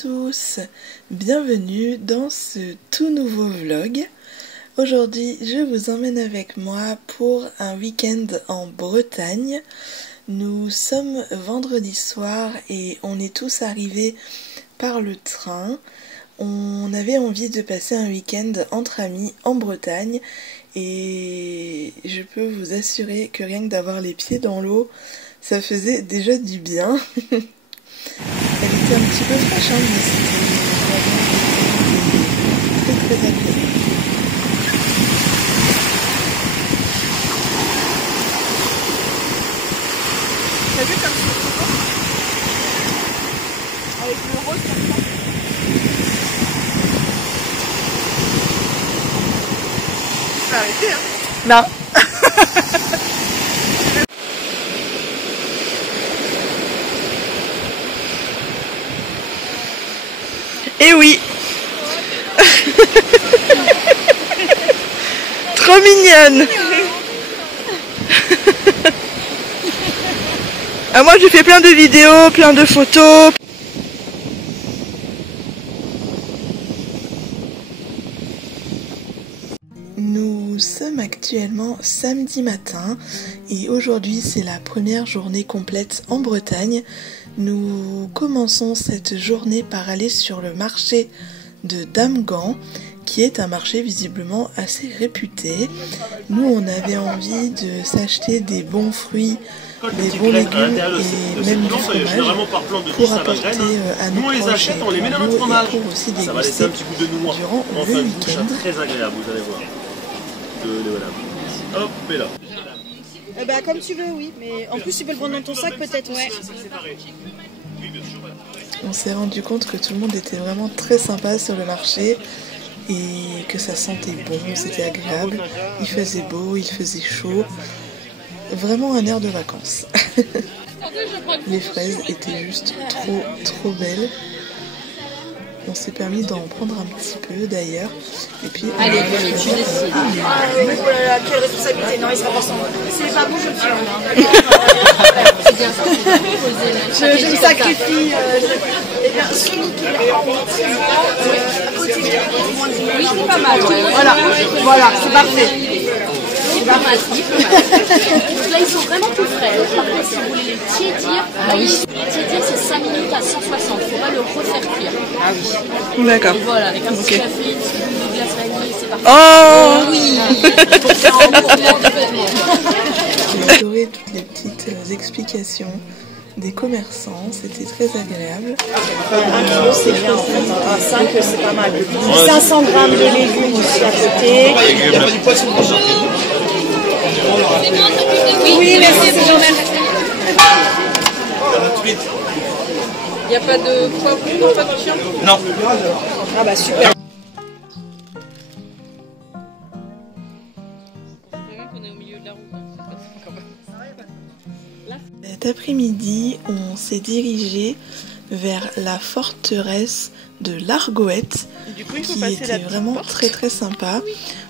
tous, bienvenue dans ce tout nouveau vlog. Aujourd'hui je vous emmène avec moi pour un week-end en Bretagne. Nous sommes vendredi soir et on est tous arrivés par le train. On avait envie de passer un week-end entre amis en Bretagne et je peux vous assurer que rien que d'avoir les pieds dans l'eau, ça faisait déjà du bien. Elle était un petit peu fraîche, hein, mais c'était très agréable. T'as vu comme c'est beau avec le rose comme ça. Tu vas arrêter, hein? Non. Eh oui. Trop mignonne. Ah, moi j'ai fait plein de vidéos, plein de photos. Nous sommes actuellement samedi matin et aujourd'hui c'est la première journée complète en Bretagne. Nous commençons cette journée par aller sur le marché de Damgand, qui est un marché visiblement assez réputé. Nous on avait envie de s'acheter des bons fruits, des bons légumes et même du fromage pour apporter à nos proches et pour aussi déguster durant le week-end. Très agréable, vous allez voir. Hop, et là. Bah comme tu veux, oui, mais en plus tu peux le prendre dans ton sac peut-être aussi. On s'est rendu compte que tout le monde était vraiment très sympa sur le marché et que ça sentait bon, c'était agréable, il faisait beau, il faisait chaud, vraiment un air de vacances. Les fraises étaient juste trop belles. On s'est permis d'en prendre un petit peu d'ailleurs. Et puis allez, tu décides. Oh là là, quelle responsabilité. Non, il sera pas sans. C'est pas bon, je le fais. C'est bien ça. Je me sacrifie. Et bien, celui qui est en à côté de oui, c'est pas mal. Voilà, c'est parfait. C'est pas mal. Là, ils sont vraiment tout frais. Par contre, si vous voulez les tiédir, les tiédir, c'est 5 minutes à 160. Faut pas le refaire cuire. Ah oui. D'accord. Et voilà, avec un petit café, une petite boule de glace vanille, c'est parfait. Oh oui. Pour faire un mouvement de vêtements. J'ai adoré toutes les petites explications des commerçants, c'était très agréable. 1 kilo c'est bien en fait, un 5 c'est pas mal. 500 grammes de légumes aussi à côté. Il n'y a pas du poisson. Oui, merci, c'est gentil. Il n'y a pas de poivron, pas de chien? Non. Ah bah super. Cet après-midi, on s'est dirigé vers la forteresse de l'Argoët, qui était vraiment très sympa.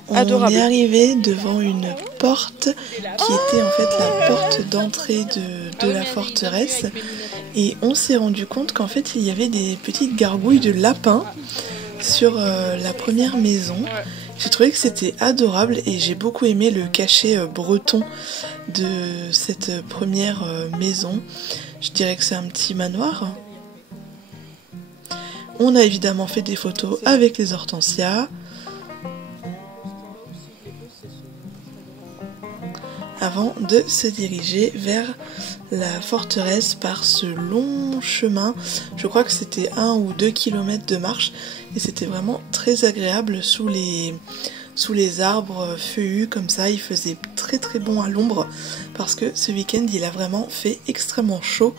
On est arrivé devant une porte qui était en fait la porte d'entrée de la forteresse et on s'est rendu compte qu'en fait il y avait des petites gargouilles de lapins sur la première maison. J'ai trouvé que c'était adorable et j'ai beaucoup aimé le cachet breton de cette première maison. Je dirais que c'est un petit manoir. On a évidemment fait des photos avec les hortensias. Avant de se diriger vers la forteresse par ce long chemin. Je crois que c'était 1 ou 2 kilomètres de marche et c'était vraiment très agréable sous les arbres feuillus comme ça. Il faisait très bon à l'ombre parce que ce week-end il a vraiment fait extrêmement chaud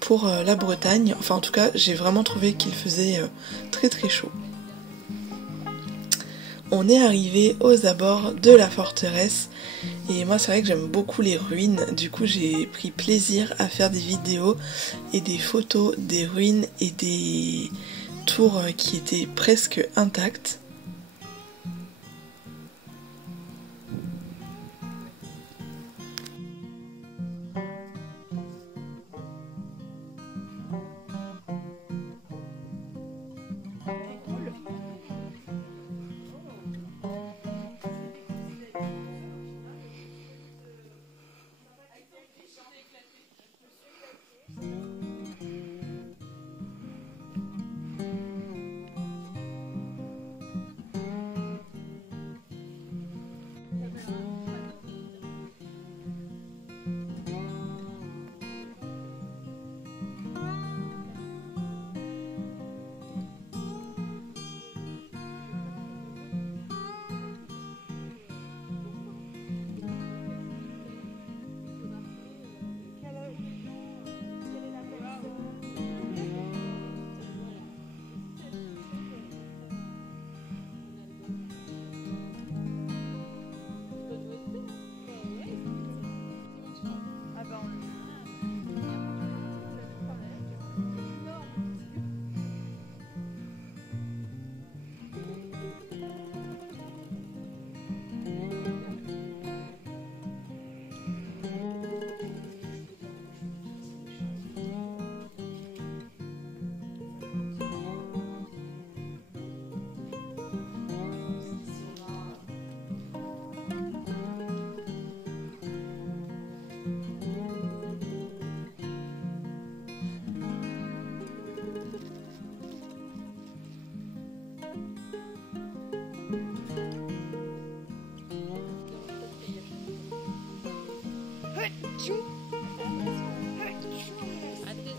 pour la Bretagne. Enfin en tout cas j'ai vraiment trouvé qu'il faisait très chaud. On est arrivé aux abords de la forteresse et moi c'est vrai que j'aime beaucoup les ruines, du coup j'ai pris plaisir à faire des vidéos et des photos des ruines et des tours qui étaient presque intactes. À tes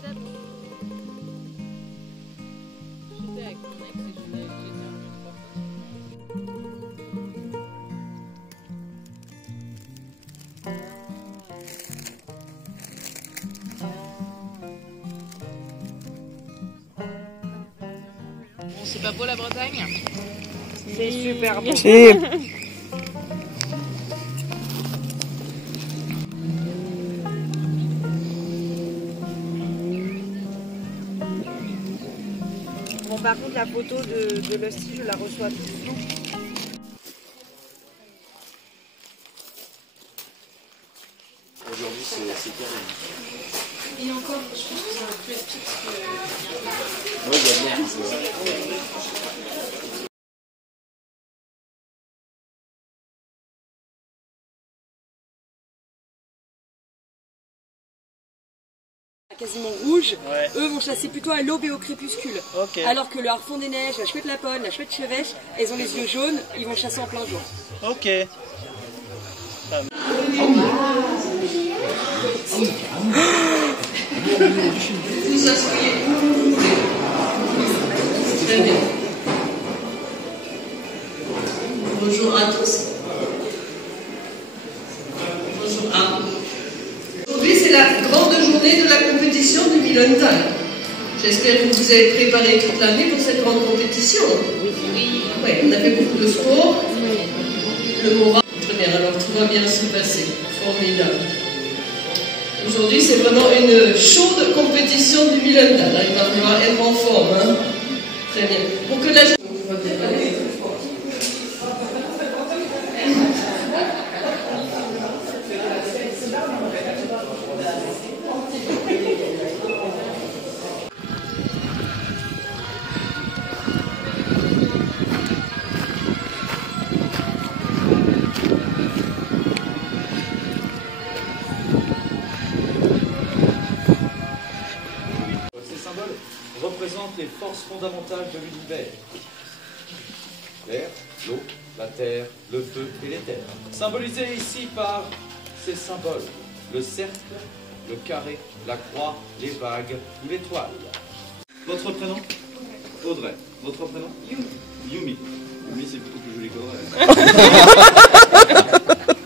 abos. J'étais avec mon ex et j'étais un peu 3 fois. Bon, c'est pas beau la Bretagne? C'est super beau. Bon, par contre, la photo de l'hostie, je la reçois tout le temps. Aujourd'hui, c'est terrible. Et encore, je pense que ça va plus être pire parce que. Oui, il y a de l'air un peu. Quasiment rouge, Ouais. eux vont chasser plutôt à l'aube et au crépuscule. Ok. Alors que le harfon des neiges, la chouette lapone, la chouette chevêche, elles ont les yeux jaunes, ils vont chasser en plein jour. Ok. Vous asseyez où vous voulez. Très bien. Bonjour à tous. Bonjour à vous. Aujourd'hui, c'est la grande journée de la compétition du Millental. J'espère que vous avez préparé toute l'année pour cette grande compétition. Oui. Ouais, on a fait beaucoup de sport. Le moral. Très bien, alors tout va bien se passer. Formidable. Aujourd'hui, c'est vraiment une chaude compétition du Millental. Il va falloir être en forme. Hein. Très bien. Pour que la... Ces symboles représentent les forces fondamentales de l'univers. L'air, l'eau, la terre, le feu et l'éther. Symbolisés ici par ces symboles. Le cercle, le carré, la croix, les vagues ou l'étoile. Votre prénom? Audrey. Votre prénom? Yumi. Yumi. Yumi, c'est beaucoup plus joli qu'Audrey.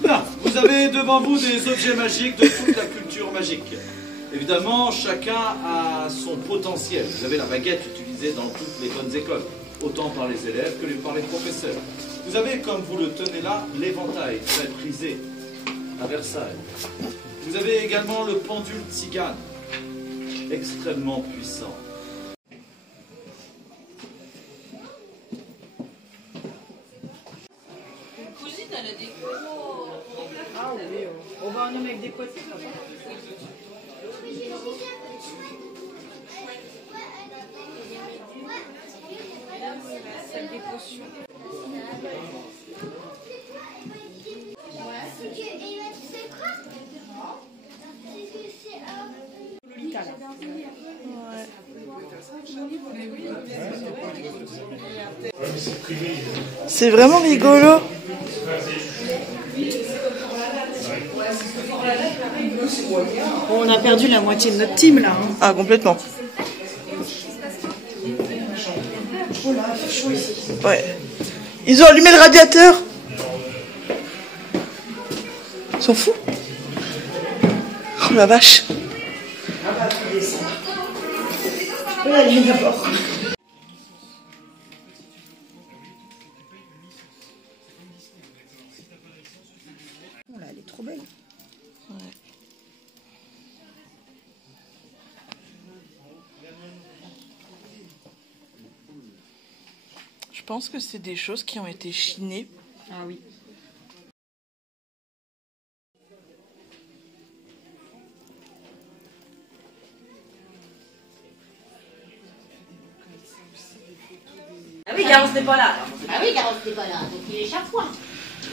Là, vous avez devant vous des objets magiques de toute la culture magique. Évidemment, chacun a son potentiel. Vous avez la baguette utilisée dans toutes les bonnes écoles, autant par les élèves que par les professeurs. Vous avez, comme vous le tenez là, l'éventail très prisé à Versailles. Vous avez également le pendule tzigane, extrêmement puissant. Cousine, elle a des gros. Ah oui, on va un homme avec des poissons. Celle des potions. Lolita, là. C'est vraiment rigolo. Bon, on a perdu la moitié de notre team là. Hein. Ah, complètement. Oh là, il fait chaud ici. Ouais. Ils ont allumé le radiateur. Ils sont fous. Oh la vache. Ah bah, tu descends. Tu peux aller d'abord. Oh là, elle est trop belle. Ouais. Je pense que c'est des choses qui ont été chinées. Ah oui. Ah oui, Garance n'est pas là. Ah oui, Garance n'est pas là, donc il est chafouin.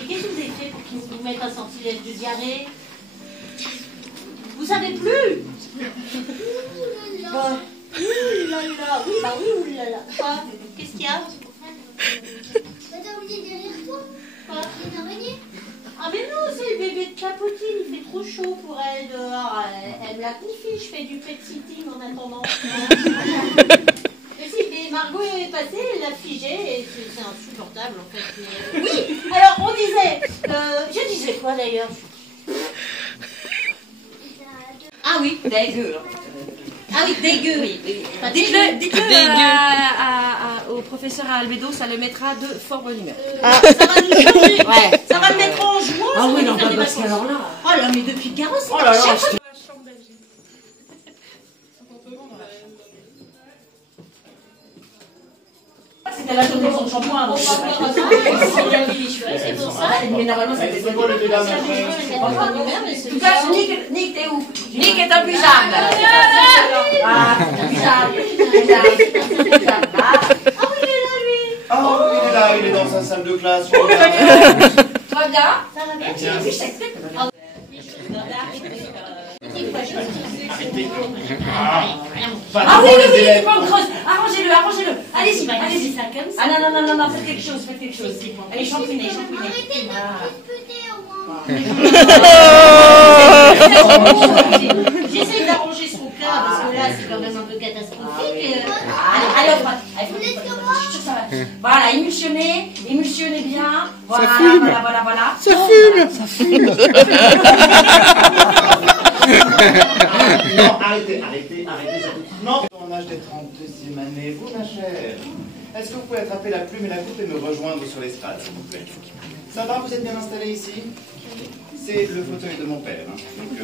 Et qu'est-ce que vous avez fait pour qu'ils vous mettent un centilège de diarrhée? Vous savez plus? Bah, oulala, oui, bah oui, oulala. Quoi? Qu'est-ce qu'il y a? T'as oublié derrière toi? Quoi? Une araignée? Ah Ah mais non, c'est le bébé de Capotine, il fait trop chaud pour elle dehors. Elle me la confie, je fais du pet sitting en attendant. Mais si, mais Margot est passée, elle l'a figé et c'est insupportable en fait. Oui, alors on disait, je disais quoi d'ailleurs? Ah oui, dégueu. Ah oui, dégueu. Oui. Dites-le au professeur Albedo, ça le mettra de fort bonne humeur. Ça va nous changer. Ouais, ça va le mettre en joie. Ah oui, non, parce qu'alors là. Oh là, mais depuis le carrosse, c'est pas cher. C'était la journée de son shampoing. C'est pour ça. Mais normalement, ça fait pas le délai. En tout cas, Nick, t'es où? Nick est un pyjama. Ah, pyjama. Ah oui, il est là, lui. Oh, il est là, il est dans sa salle de classe. Ça va bien? Ça va bien? Tu l'as vu, je t'explique. Ah oui, c'est pas une creuse. Arrangez-le. Allez-y. Ah non, faites quelque chose. Allez, champouinez. J'essaye d'arranger son cas parce que là, c'est quand même un peu catastrophique. Allez, voilà, émulsionnez bien. Voilà. Ça fume. Non, arrêtez. Non, en âge d'être en deuxième année, vous, ma chère, est-ce que vous pouvez attraper la plume et la coupe et me rejoindre sur l'estrade, s'il vous plaît? Ça va, vous êtes bien installé ici? C'est le fauteuil de mon père, hein. Donc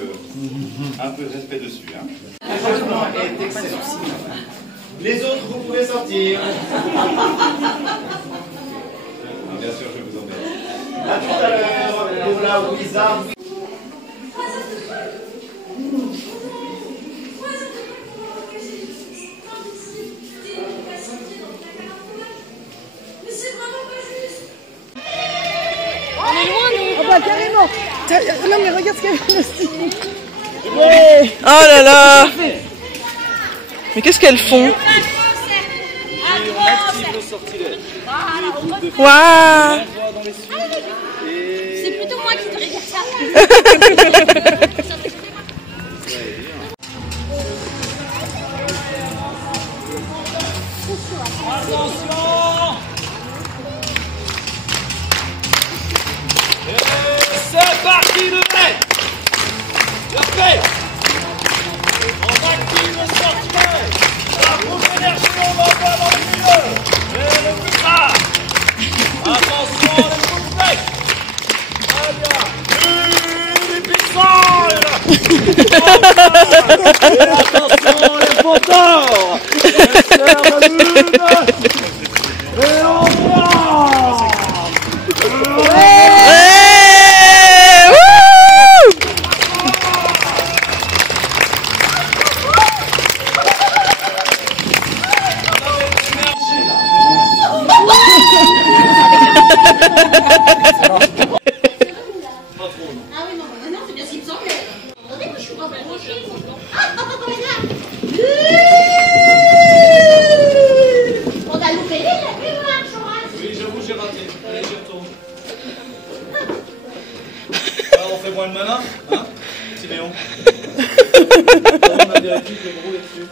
un peu de respect dessus. Hein. Le changement est excellent. Les autres, vous pouvez sortir. Bien sûr, je vous emmène. À tout à l'heure, Lola ou Lisa. Carrément. Non mais regarde ce qu'elle fait aussi. Ouais. Oh là là. Mais qu'est-ce qu'elles font? Waouh. C'est plutôt moi qui devrais dire ça. C'est parti le mec. Parfait. On active le sortilège. La grosse énergie, on va dans le milieu. Et le plus tard. Attention, les coups de bec. Très bien. Il est puissant. Et attention, les potards. Et on voit. Ah oui, non, c'est bien ce qui me semblait. Attendez, moi je suis pas branchée. On a loupé les légumes, hein, Choras. Oui, j'avoue, j'ai raté. Allez, j'y retourne. Alors, on fait moins le malin, hein, petit Léon. On a vérifié que le gros est dessus.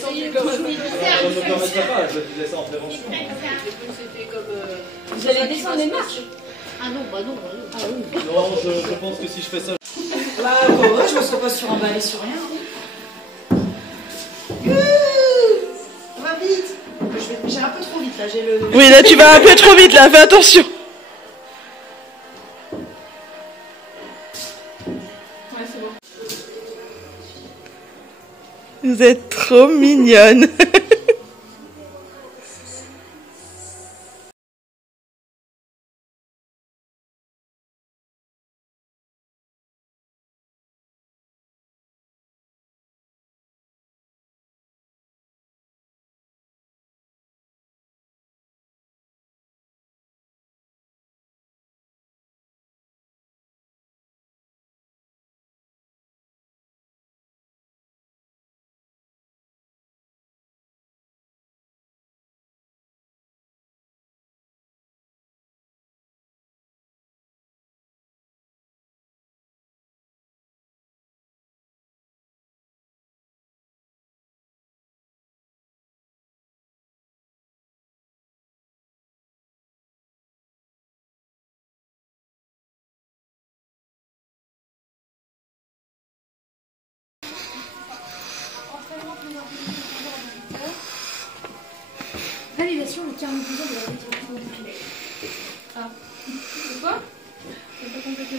Je ne me permettrai pas, je disais ça en prévention. Vous allez descendre les marches. Ah non. Ah oui. Non, je pense que si je fais ça... Bah, ouais, je me sens pas suremballée sur rien. Ça va vite. J'ai un peu trop vite là, j'ai le... Oui, là tu vas un peu trop vite là, fais attention. Ouais, c'est bon. Vous êtes trop mignonne. discrimination, les carnets de de la vie. Ah. C'est quoi? C'est pas compliqué.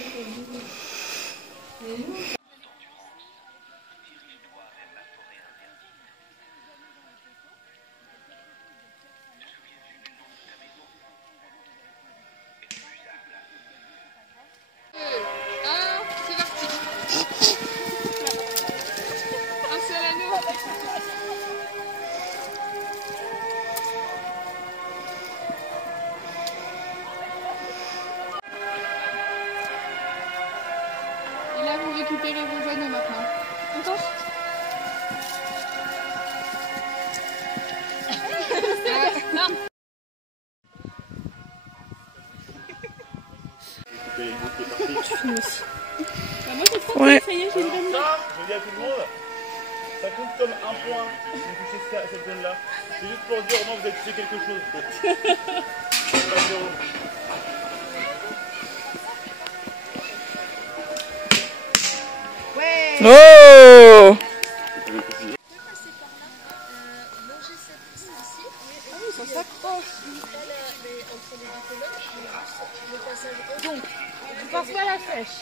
C'est parti. Un seul anneau. Et là, vous récupérez vos anneaux maintenant. Content? Non. Bah moi, c'est trop Ouais. ça y est, j'ai une bonne note. Je dis à tout le monde, ça compte comme un point si vous touchez cette zone-là. C'est juste pour dire au moins vous avez touché quelque chose. C'est pas zéro. Oh! Donc, vous passez à la sèche.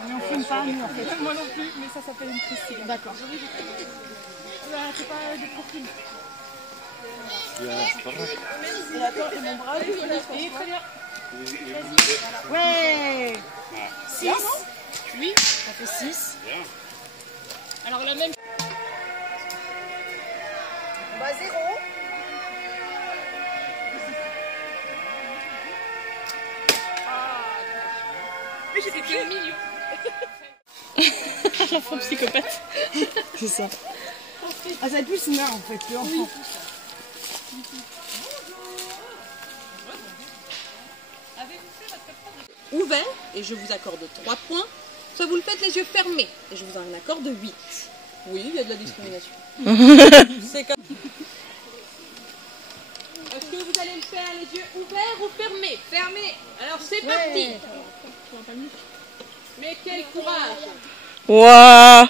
On n'en fume pas, nous, en fait. Moi non plus, mais ça s'appelle une prise cigarette. D'accord. C'est pas des profils. Et attends, et mon bras, et très bien. Ouais. 6. Oui. Ça fait 6. Alors la même. Bah 0. Mais j'étais plus au milieu. L'enfant psychopathe. C'est ça. Ah, ça va être plus humain en fait, l'enfant. Oui. Ouvert, et je vous accorde 3 points, soit vous le faites les yeux fermés, et je vous en accorde 8. Oui, il y a de la discrimination. C'est comme... Est-ce que vous allez le faire les yeux ouverts ou fermés? Fermés. Alors c'est parti. Mais quel courage. Waouh!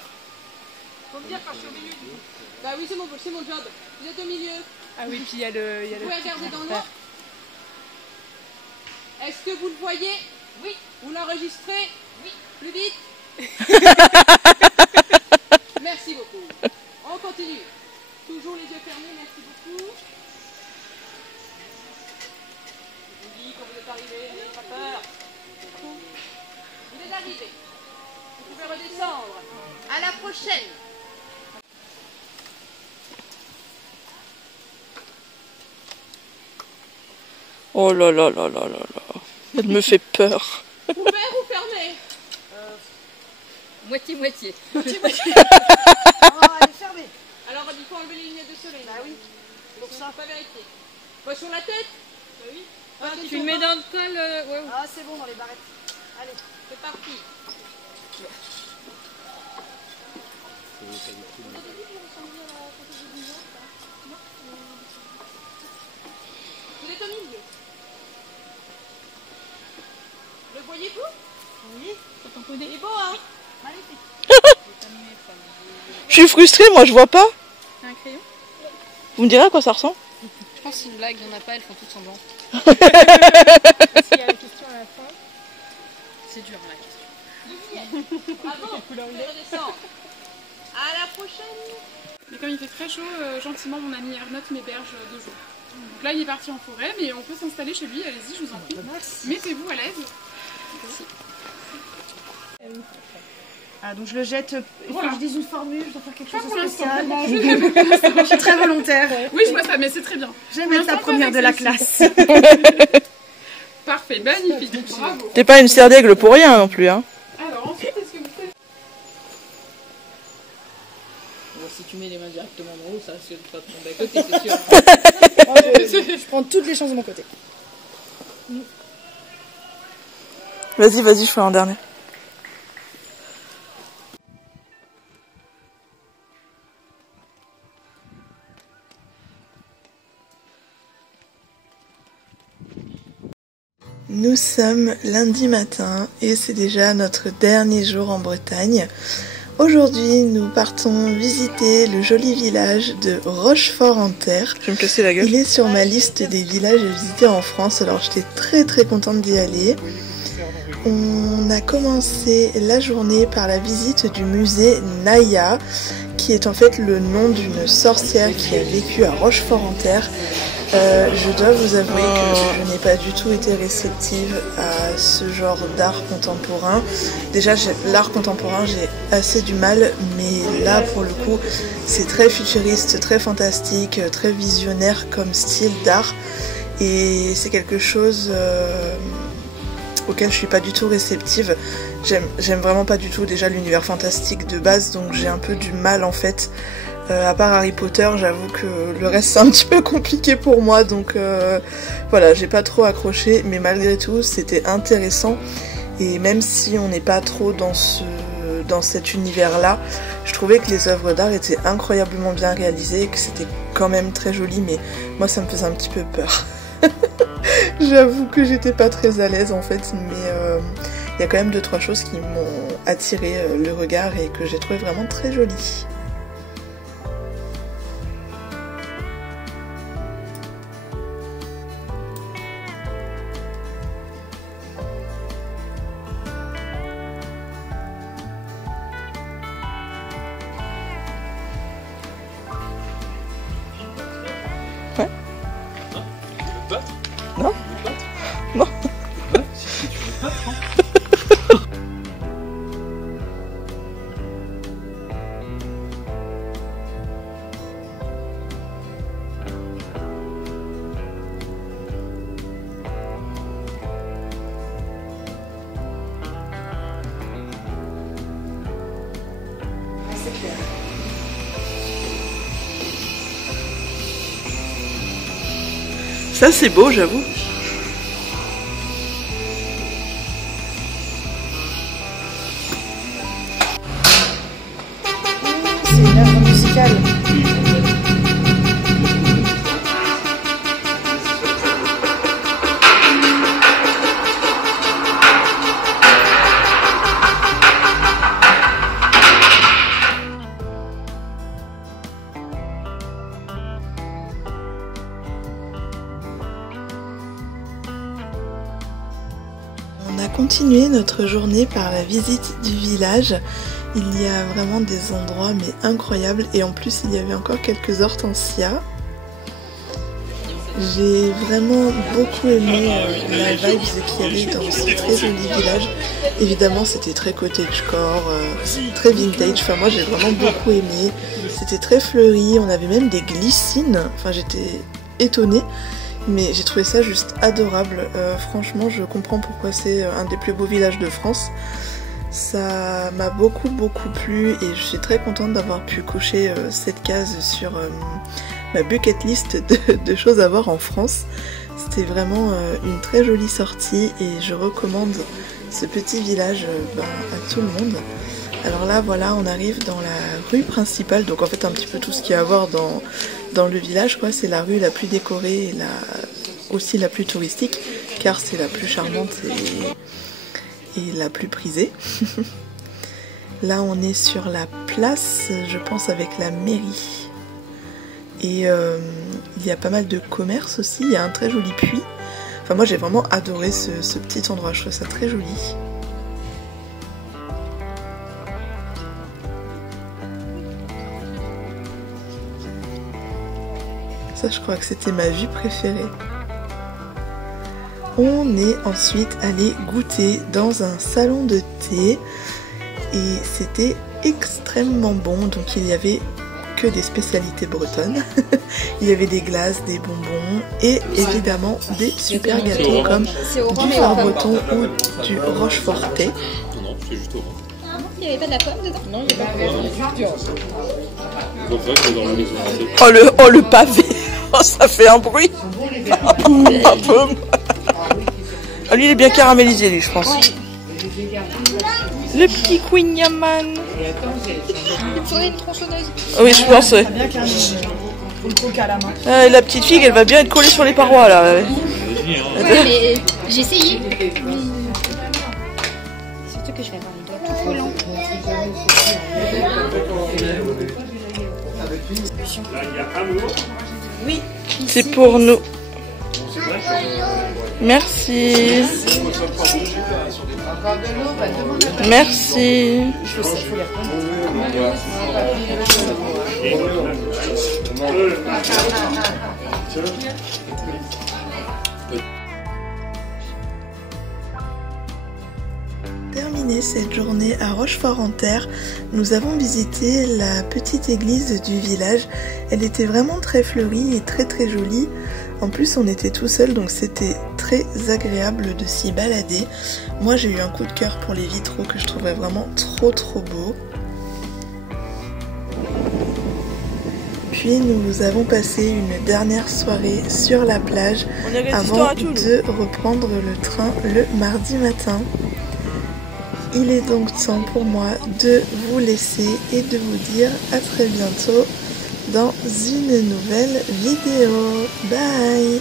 Faut me dire quand je suis au milieu. Bah oui, c'est mon job. Vous êtes au milieu. Ah oui, puis il y a le. Vous pouvez regarder dans le noir. Est-ce que vous le voyez? Oui. Vous l'enregistrez? Oui. Plus vite. Merci beaucoup. On continue. Toujours les yeux fermés, merci beaucoup. Je vous dis quand vous êtes arrivé, n'ayez pas peur. Vous êtes arrivé. Vous pouvez redescendre. À la prochaine. Oh là là là là là là. Elle me fait peur. Ouvert ou fermé? Moitié-moitié. Oh, elle est fermée. Alors il faut enlever les lunettes de soleil. Bah oui. Pour ça, pas vérifier. Pas sur la tête? Bah oui. Ah, Tu le mets dans le col. Ouais. Ah, c'est bon dans les barrettes. Allez. C'est parti. Vous êtes au milieu. Le voyez-vous? Oui. Il est beau, hein? Magnifique. Je suis frustrée, moi je vois pas. Un crayon? Vous me direz à quoi ça ressemble? Je pense que c'est une blague, il n'y en a pas, elles font toutes semblant. Est-ce qu'il y a la question à la fin? C'est dur la question. Bravo. Vous pouvez redescendre. À la prochaine. Mais comme il fait très chaud, gentiment mon ami Ernotte m'héberge 2 jours. Donc là il est parti en forêt, mais on peut s'installer chez lui, allez-y, je vous en prie. Mettez-vous à l'aise. Ah, donc je le jette. Il faut que je dise une formule, je dois faire quelque chose Pas pour de l'instant, spécial. Je suis très volontaire. Oui, je vois ça, mais c'est très bien. J'aime être la première de la classe. Parfait, magnifique, bravo. T'es pas une serre d'aigle pour rien non plus, hein. Alors ensuite, est-ce que vous faites... Bon, si tu mets les mains directement en haut, ça risque de pas tomber à côté, c'est sûr. Je prends toutes les chances de mon côté. Vas-y, vas-y, je fais un dernier. Nous sommes lundi matin et c'est déjà notre dernier jour en Bretagne. Aujourd'hui, nous partons visiter le joli village de Rochefort-en-Terre. Je vais me casser la gueule. Il est sur ma liste des villages à visiter en France, alors j'étais très contente d'y aller. On a commencé la journée par la visite du musée Naya, qui est en fait le nom d'une sorcière qui a vécu à Rochefort-en-Terre. Je dois vous avouer que je n'ai pas du tout été réceptive à ce genre d'art contemporain. Déjà, l'art contemporain, j'ai assez du mal, mais là, pour le coup, c'est très futuriste, très fantastique, très visionnaire comme style d'art. Et c'est quelque chose auquel je suis pas du tout réceptive. J'aime vraiment pas du tout déjà l'univers fantastique de base, donc j'ai un peu du mal en fait. À part Harry Potter, j'avoue que le reste c'est un petit peu compliqué pour moi, donc voilà, j'ai pas trop accroché, mais malgré tout c'était intéressant. Et même si on n'est pas trop dans cet univers-là, je trouvais que les œuvres d'art étaient incroyablement bien réalisées, que c'était quand même très joli, mais moi ça me faisait un petit peu peur. J'avoue que j'étais pas très à l'aise en fait, mais il y a quand même 2-3 choses qui m'ont attiré le regard et que j'ai trouvé vraiment très jolies. Ouais. Non. Non. Si tu veux pas, Ça c'est beau, j'avoue. C'est une œuvre musicale. On a continué notre journée par la visite du village. Il y a vraiment des endroits mais incroyables, et en plus il y avait encore quelques hortensias. J'ai vraiment beaucoup aimé la vibe qu'il y avait dans ce très joli village. Évidemment c'était très cottagecore, très vintage, enfin moi j'ai vraiment beaucoup aimé. C'était très fleuri, on avait même des glycines, enfin j'étais étonnée. Mais j'ai trouvé ça juste adorable. Franchement, je comprends pourquoi c'est un des plus beaux villages de France. Ça m'a beaucoup plu et je suis très contente d'avoir pu cocher cette case sur ma bucket list de choses à voir en France. C'était vraiment une très jolie sortie et je recommande ce petit village à tout le monde. Alors là, voilà, on arrive dans la rue principale, donc en fait un petit peu tout ce qu'il y a à voir dans le village, quoi. C'est la rue la plus décorée et aussi la plus touristique, car c'est la plus charmante et la plus prisée. Là, on est sur la place, je pense, avec la mairie. Et il y a pas mal de commerces aussi, il y a un très joli puits. Enfin, moi, j'ai vraiment adoré ce petit endroit, je trouve ça très joli. Ça, je crois que c'était ma vue préférée. On est ensuite allé goûter dans un salon de thé et c'était extrêmement bon. Donc il y avait que des spécialités bretonnes. Il y avait des glaces, des bonbons et évidemment des super gâteaux comme du fort breton ou du rochefortais. Non, c'est juste au vent. Il n'y avait pas de la pomme dedans? Non, il n'y avait pas de la pomme. Oh le pavé. Oh, ça fait un bruit. Un peu. Ah, lui il est bien caramélisé, lui, je pense. Le petit Queen Yaman. Il me faudrait une tronçonneuse. Oui, je pense. Ouais. La petite figue, elle va bien être collée sur les parois là. Ouais, mais j'ai essayé. Surtout que je vais avoir les doigts tout collants. C'est pour nous. Merci. Merci. Terminé cette journée à Rochefort-en-Terre, nous avons visité la petite église du village. Elle était vraiment très fleurie et très jolie. En plus on était tout seul, donc c'était très agréable de s'y balader. Moi j'ai eu un coup de cœur pour les vitraux que je trouvais vraiment trop beaux. Puis nous avons passé une dernière soirée sur la plage avant de reprendre le train le mardi matin. Il est donc temps pour moi de vous laisser et de vous dire à très bientôt dans une nouvelle vidéo. Bye!